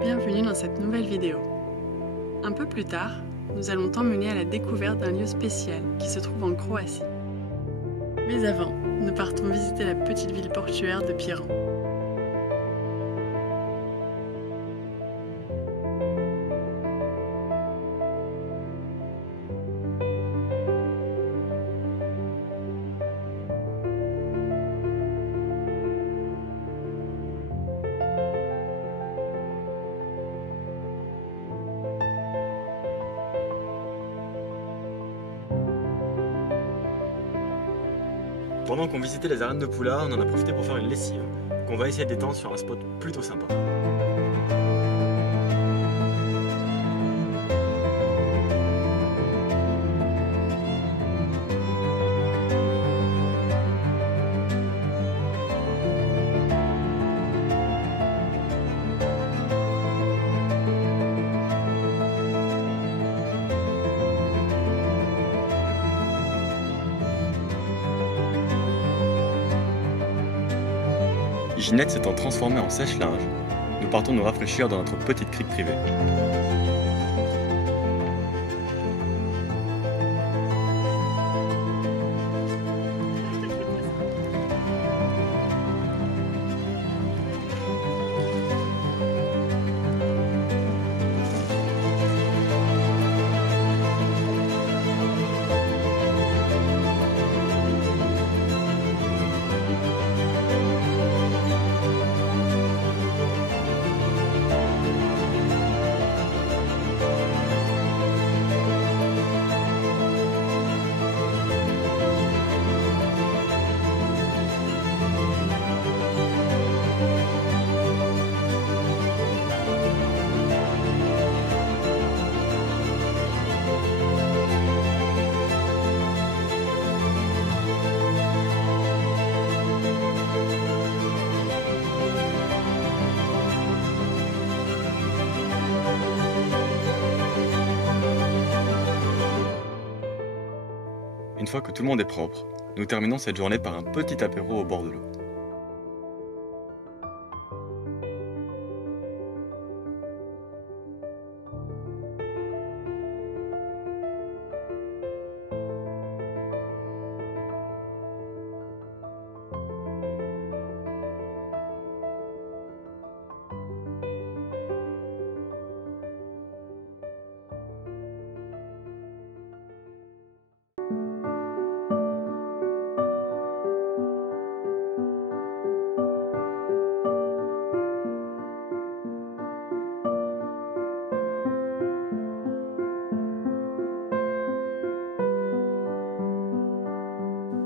Bienvenue dans cette nouvelle vidéo. Un peu plus tard, nous allons t'emmener à la découverte d'un lieu spécial qui se trouve en Croatie. Mais avant, nous partons visiter la petite ville portuaire de Piran. Pendant qu'on visitait les arènes de Pula, on en a profité pour faire une lessive, qu'on va essayer d'étendre sur un spot plutôt sympa. Ginette s'étant transformée en sèche-linge, nous partons nous rafraîchir dans notre petite crique privée. Une fois que tout le monde est propre, nous terminons cette journée par un petit apéro au bord de l'eau.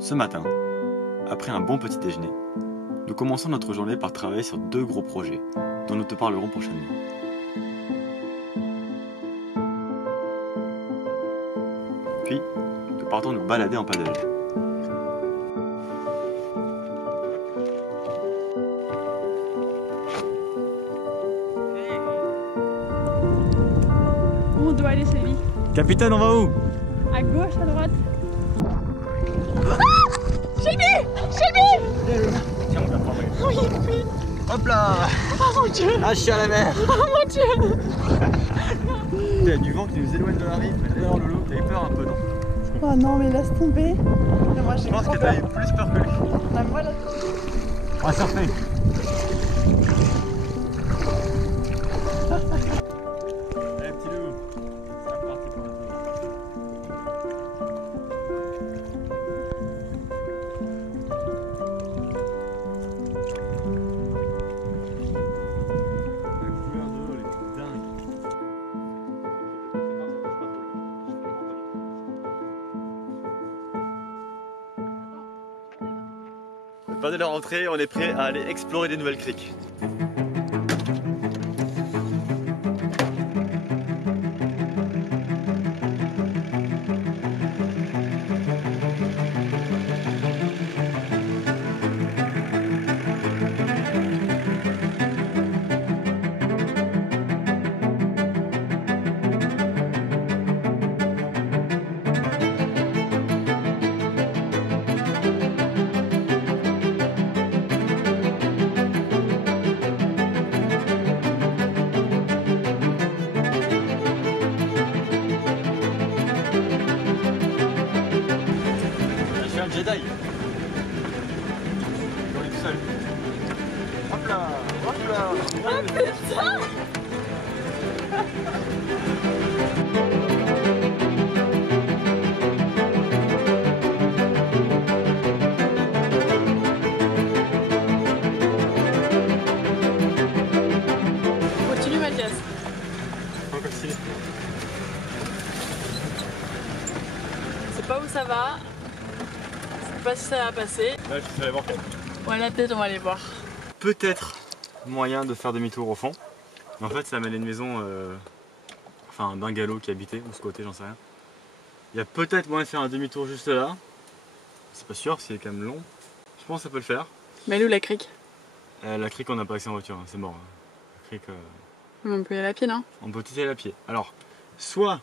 Ce matin, après un bon petit déjeuner, nous commençons notre journée par travailler sur deux gros projets dont nous te parlerons prochainement. Puis, nous partons nous balader en paddle. Où on doit aller, Shelby? Capitaine, on va où? À gauche, à droite? Tiens, on va prendre. Oui, oui. Hop là! Oh mon Dieu! Ah, je suis à la mer! Oh mon Dieu! Il y a du vent qui nous éloigne de la rive. D'ailleurs, Lolo, t'avais peur un peu, non? Oh non, mais laisse tomber. Mais moi, Je pense que t'avais plus peur que lui. Non, moi, là... On va surfer! Allez, petit loup! C'est parti pour le tour. Le paddle est rentré, on est prêt à aller explorer des nouvelles criques. seul. Hop là, hop là. Oh putain! Continue Mathias. Je sais pas où ça va. Je sais pas si ça va passer. Là, je suis allé voir quand même. Ouais, là peut-être on va aller voir. Peut-être moyen de faire demi-tour au fond. Mais en fait, ça mène à une maison, enfin un bungalow qui habitait, ou ce côté, j'en sais rien. Il y a peut-être moyen de faire un demi-tour juste là. C'est pas sûr, c'est quand même long. Je pense que ça peut le faire. Mais elle est où la crique? La crique, on n'a pas accès en voiture, hein, c'est mort. La crique, On peut y aller à pied, non? on peut tout y aller à pied. Alors, soit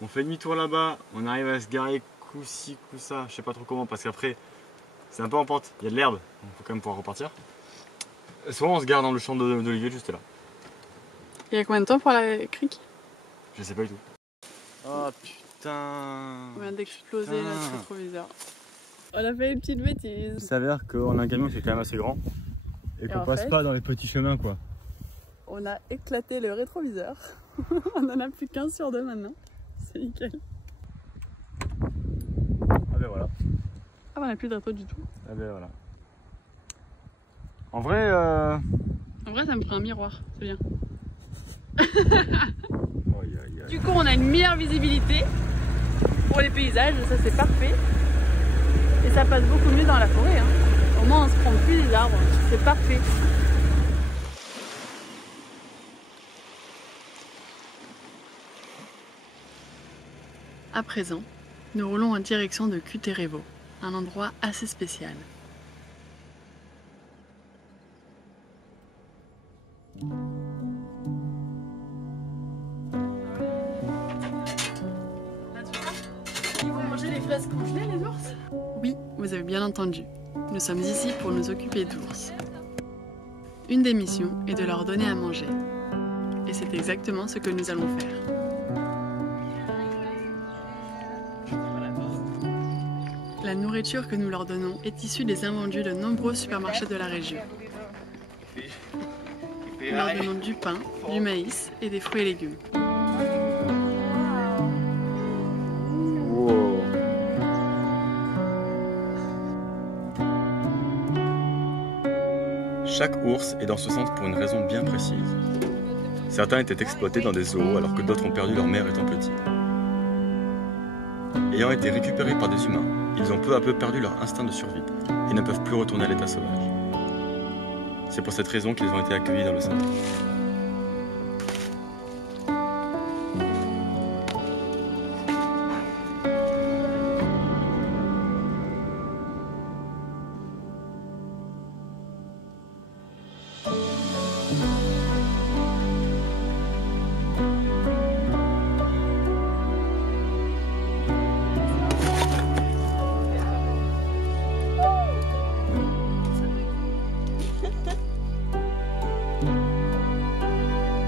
on fait demi-tour là-bas, on arrive à se garer coup-ci, coup-ça, je sais pas trop comment, parce qu'après, c'est un peu en pente, il y a de l'herbe, donc il faut quand même pouvoir repartir. Soit on se gare dans le champ d'olivier juste là. Il y a combien de temps pour la crique? Je sais pas du tout. Oh putain! On vient d'exploser notre rétroviseur. On a fait une petite bêtise. Il s'avère qu'on a un camion qui est quand même assez grand et qu'on passe pas dans les petits chemins quoi. On a éclaté le rétroviseur. On en a plus qu'un sur deux maintenant. C'est nickel. Ah ben voilà. Ah, on n'a plus de rétro du tout. Ah ben voilà. En vrai, En vrai, ça me ferait un miroir, c'est bien. Aïe, aïe, aïe. Du coup, on a une meilleure visibilité pour les paysages, ça c'est parfait. Et ça passe beaucoup mieux dans la forêt. Hein. Au moins, on se prend plus des arbres, c'est parfait. À présent, nous roulons en direction de Cuterevo, un endroit assez spécial. Ils vont manger les fraises congelées, les ours? Oui, vous avez bien entendu. Nous sommes ici pour nous occuper d'ours. Une des missions est de leur donner à manger. Et c'est exactement ce que nous allons faire. La nourriture que nous leur donnons est issue des invendus de nombreux supermarchés de la région. Nous leur donnons du pain, du maïs et des fruits et légumes. Wow. Chaque ours est dans ce centre pour une raison bien précise. Certains étaient exploités dans des zoos alors que d'autres ont perdu leur mère étant petits. Ayant été récupérés par des humains, ils ont peu à peu perdu leur instinct de survie et ne peuvent plus retourner à l'état sauvage. C'est pour cette raison qu'ils ont été accueillis dans le centre.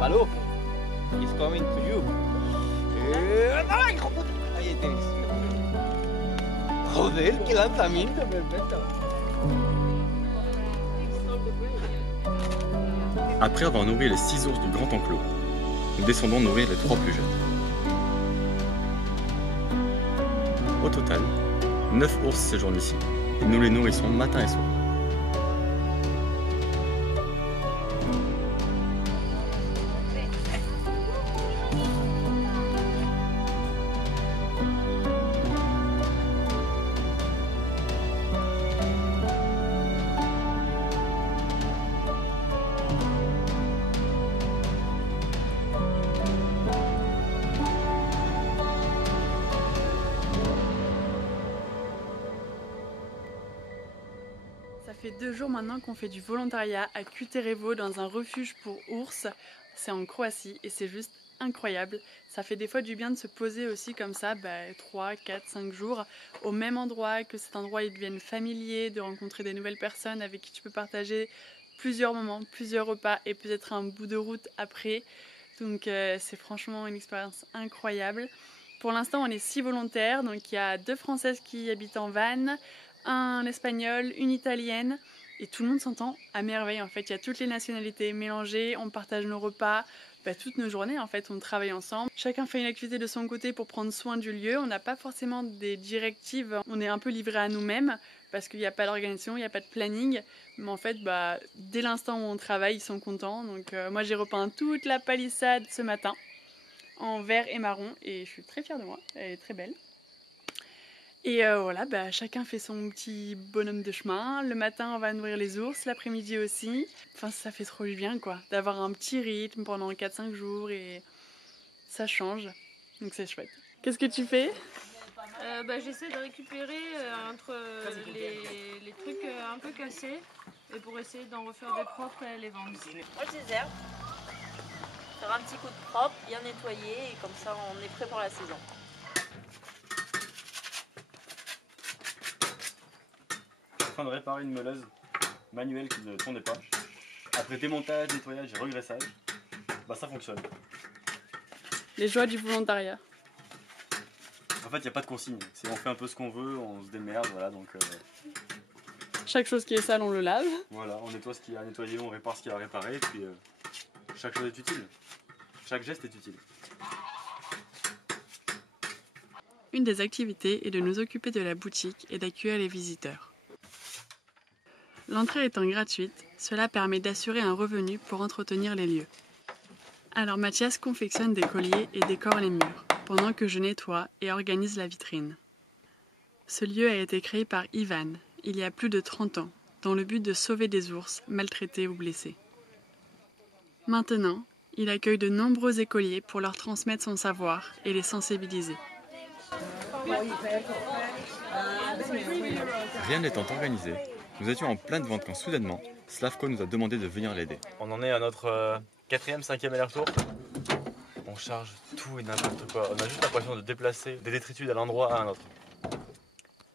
Baloo, he's coming to you. ¡Ay, joder! Ahí tienes. Joder, qué lanzamiento perfecto. Après avoir nourri les 6 ours du grand enclos, nous descendons nourrir les 3 plus jeunes. Au total, 9 ours séjournent ici, et nous les nourrissons matin et soir. Ça fait 2 jours maintenant qu'on fait du volontariat à Cuterevo dans un refuge pour ours. C'est en Croatie et c'est juste incroyable. Ça fait des fois du bien de se poser aussi comme ça, 3, 4, 5 jours au même endroit, que cet endroit il devienne familier, de rencontrer des nouvelles personnes avec qui tu peux partager plusieurs moments, plusieurs repas et peut-être un bout de route après. Donc c'est franchement une expérience incroyable. Pour l'instant on est 6 volontaires, donc il y a 2 Françaises qui habitent en van, un Espagnol, une Italienne et tout le monde s'entend à merveille. En fait, il y a toutes les nationalités mélangées, on partage nos repas, toutes nos journées en fait, on travaille ensemble. Chacun fait une activité de son côté pour prendre soin du lieu. On n'a pas forcément des directives, on est un peu livré à nous-mêmes parce qu'il n'y a pas d'organisation, il n'y a pas de planning. Mais en fait, dès l'instant où on travaille, ils sont contents. Donc moi j'ai repeint toute la palissade ce matin en vert et marron et je suis très fière de moi, elle est très belle. Et voilà, chacun fait son petit bonhomme de chemin. Le matin, on va nourrir les ours, l'après-midi aussi. Enfin, ça fait trop du bien, quoi, d'avoir un petit rythme pendant 4-5 jours et ça change. Donc c'est chouette. Qu'est-ce que tu fais ? J'essaie de récupérer entre les trucs un peu cassés et pour essayer d'en refaire des propres et les vendre. Moi, je désherbe. Faire un petit coup de propre, bien nettoyer et comme ça, on est prêt pour la saison. En train de réparer une meuleuse manuelle qui ne tournait pas. Après démontage, nettoyage et regraissage, ça fonctionne. Les joies du volontariat. En fait, il n'y a pas de consigne. On fait un peu ce qu'on veut, on se démerde, voilà. Donc, chaque chose qui est sale, on le lave. Voilà, on nettoie ce qu'il y a à nettoyer, on répare ce qu'il y a à réparer, et puis chaque chose est utile. Chaque geste est utile. Une des activités est de nous occuper de la boutique et d'accueillir les visiteurs. L'entrée étant gratuite, cela permet d'assurer un revenu pour entretenir les lieux. Alors Mathias confectionne des colliers et décore les murs, pendant que je nettoie et organise la vitrine. Ce lieu a été créé par Ivan, il y a plus de 30 ans, dans le but de sauver des ours maltraités ou blessés. Maintenant, il accueille de nombreux écoliers pour leur transmettre son savoir et les sensibiliser. Rien n'étant organisé, nous étions en pleine vente quand soudainement, Slavko nous a demandé de venir l'aider. On en est à notre 4e, 5e aller-retour. On charge tout et n'importe quoi. On a juste l'impression de déplacer des détritus d'un endroit à un autre.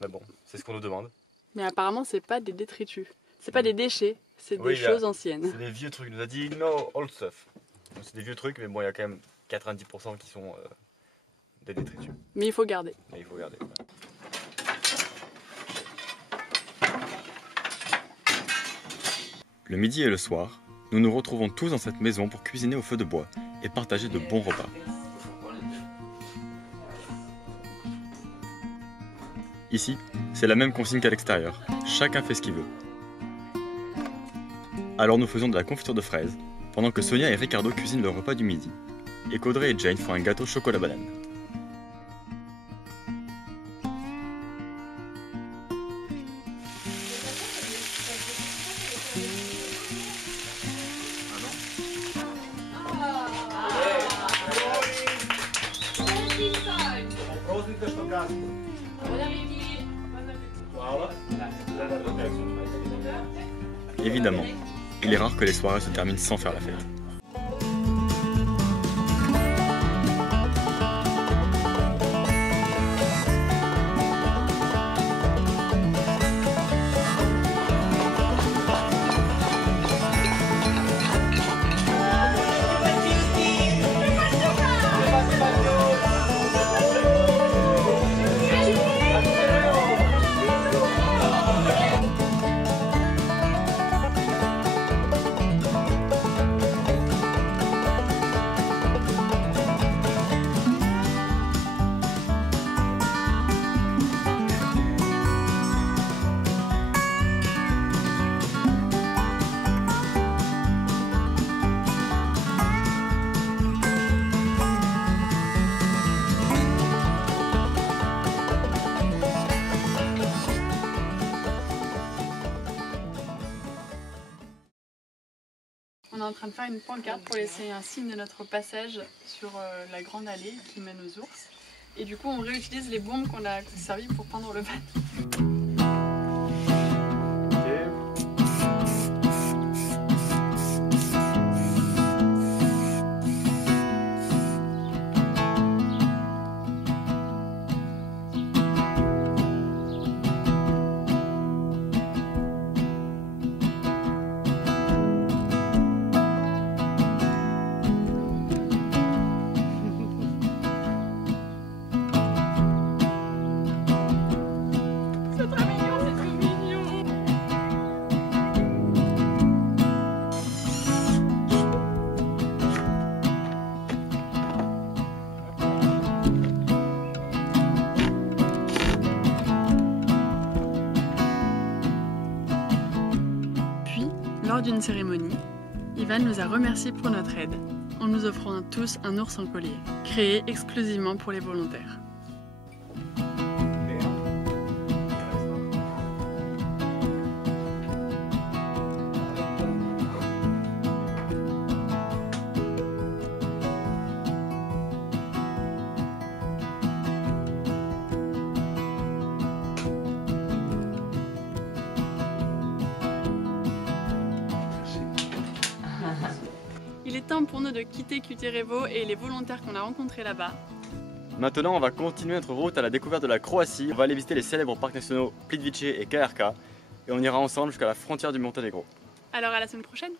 Mais bon, c'est ce qu'on nous demande. Mais apparemment, c'est pas des détritus. C'est pas des déchets, c'est des choses anciennes. C'est des vieux trucs. Il nous a dit no old stuff. C'est des vieux trucs, mais bon, il y a quand même 90% qui sont des détritus. Mais il faut garder. Mais il faut garder. Le midi et le soir, nous nous retrouvons tous dans cette maison pour cuisiner au feu de bois et partager de bons repas. Ici, c'est la même consigne qu'à l'extérieur. Chacun fait ce qu'il veut. Alors nous faisons de la confiture de fraises, pendant que Sonia et Ricardo cuisinent le repas du midi, et qu'Audrey et Jane font un gâteau chocolat banane. Évidemment, il est rare que les soirées se terminent sans faire la fête. On est en train de faire une pancarte pour laisser un signe de notre passage sur la grande allée qui mène aux ours. Et du coup, on réutilise les bombes qu'on a servi pour prendre le bateau. C'est trop Lors d'une cérémonie, Ivan nous a remerciés pour notre aide, en nous offrant à tous un ours en collier, créé exclusivement pour les volontaires. Il est temps pour nous de quitter Kutjerevo et les volontaires qu'on a rencontrés là-bas. Maintenant, on va continuer notre route à la découverte de la Croatie. On va aller visiter les célèbres parcs nationaux Plitvice et Krka et on ira ensemble jusqu'à la frontière du Monténégro. Alors à la semaine prochaine!